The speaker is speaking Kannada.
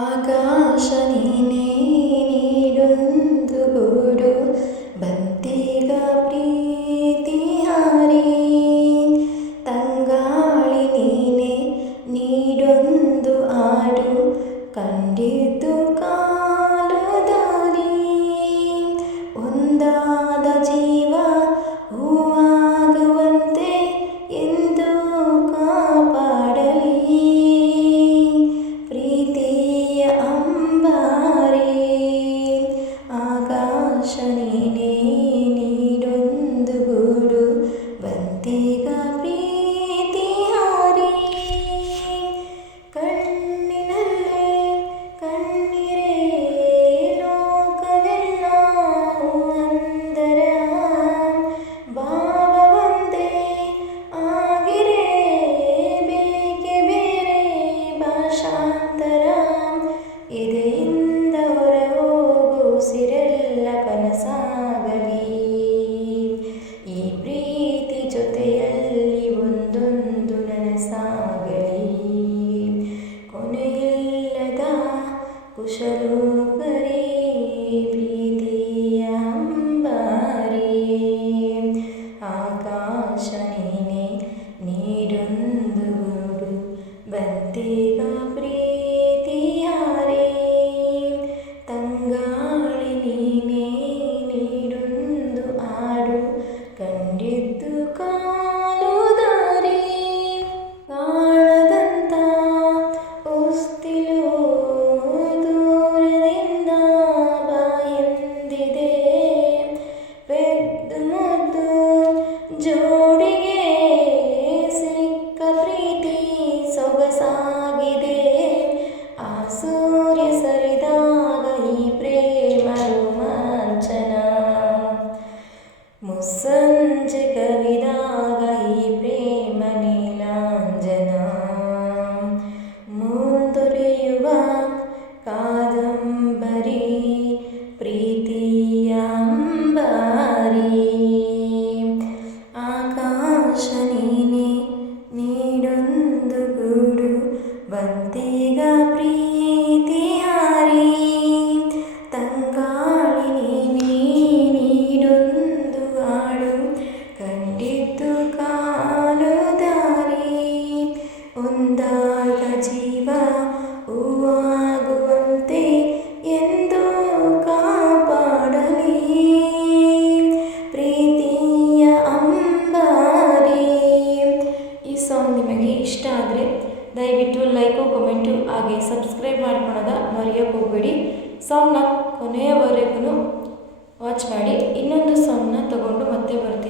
ಆಕಾಶ ನೀನೇ ನೀಡೊಂದು ಗೂಡು ಬಂತೀಗ ಪ್ರೀತಿ ಹಾರಿ. ತಂಗಾಳಿ ನೀನೇ ನೀಡೊಂದು ಹಾಡು ಕಂಡಿದ್ದು ಕಾಲು ದಾರಿ. ಒಂದಾದ ಜೀವ ಹೂವಾಗುವಂತೆ ಎಂದು ಕಾಪಾಡಲಿ ಪ್ರೀತಿಯ ಅಂಬಾರಿ. ಆಕಾಶ ನೀನೇ ನೀಡೊಂದು ಗೂಡು ಬಂತೀಗ ಪ್ರೀತಿ ಹಾರಿ. ಕಣ್ಣಿನಲ್ಲೇ ಕಣ್ಣಿರೇ ಲೋಕವೆಲ್ಲ ಅಂದರ ಭಾವ ಒಂದೇ ಆಗಿರೇ ಬೇಕೆ ಬೇರೆ ಭಾಷಾಂತರ. ಎದೆಯಿಂದ ಹೊರ ಹೋಗು ಉಸಿರೆಲ್ಲ ಕನಸಾಗಲಿ ಈ ಪ್ರೀತಿ ಜೊತೆಯಲ್ಲಿ ಒಂದೊಂದು ನನಸಾಗಲಿ. ಕೊನೆಯಿಲ್ಲದ ಕುಶಲೋಪರಿ ಪ್ರೀತಿಯ ಅಂಬಾರಿ. ಆಕಾಶ ನೀನೇ ನೀಡೊಂದು ಗೂಡು ಬಂತೀಗ ಪ್ರೀತಿ ಹಾರಿ. ತಂಗಾಳಿ ನೀನೇ ನೀಡೊಂದು ಹಾಡು ಕಂಡಿದ್ದು ಕಾಲು ದಾರಿ. ಕಾಣದಂತ ಹೊಸ್ತಿಲು ದೂರದಿಂದ ಬಾಯೆಂದಿದೆ. ಪೆದ್ದು ಮುದ್ದು ಜೋಡಿಗೆ ಸಿಕ್ಕ ಪ್ರೀತಿ ಸೊಗಸಾಗಿದೆ. ಆ ಸೂರ್ಯ ಸರಿದಾಗ ಈ ಪ್ರೇಮ ರೋಮಾಂಚನ. ಮುಸ್ಸಂಜೆ ಕವಿದಾಗ ಈ ಪ್ರೇಮ ನೀಲಾಂಜನ. ಮುಂದುವರಿಯುವ ಕಾದಂಬರಿ ಪ್ರೀತಿಯ ಅಂಬಾರಿ. ಆಕಾಶ ನೀನೇ ನೀಡೊಂದು ಗೂಡು ಬಂತೀಗ ಪ್ರೀತಿ ಹಾರಿ. ತಂಗಾಳಿ ನೀನೇ ನೀಡೊಂದು ಹಾಡು ಕಂಡಿದ್ದು ಕಾಲು ದಾರಿ. ಒಂದಾದ ಜೀವ ಹೂವಾಗುವಂತೆ ಎಂದು ಕಾಪಾಡಲಿ ಪ್ರೀತಿಯ ಅಂಬಾರಿ. ಈ ಸಾಂಗ್ ನಿಮಗೆ ಇಷ್ಟ ಆದರೆ ದಯವಿಟ್ಟು ಲೈಕು ಕಮೆಂಟು ಹಾಗೆ ಸಬ್ಸ್ಕ್ರೈಬ್ ಮಾಡ್ಕೊಳ್ಳೋದ ಮರೆಯೋಕೆ ಹೋಗಬೇಡಿ. ಸಾಂಗ್ನ ಕೊನೆಯವರೆಗೂ ವಾಚ್ ಮಾಡಿ. ಇನ್ನೊಂದು ಸಾಂಗ್ನ ತಗೊಂಡು ಮತ್ತೆ ಬರ್ತೀನಿ.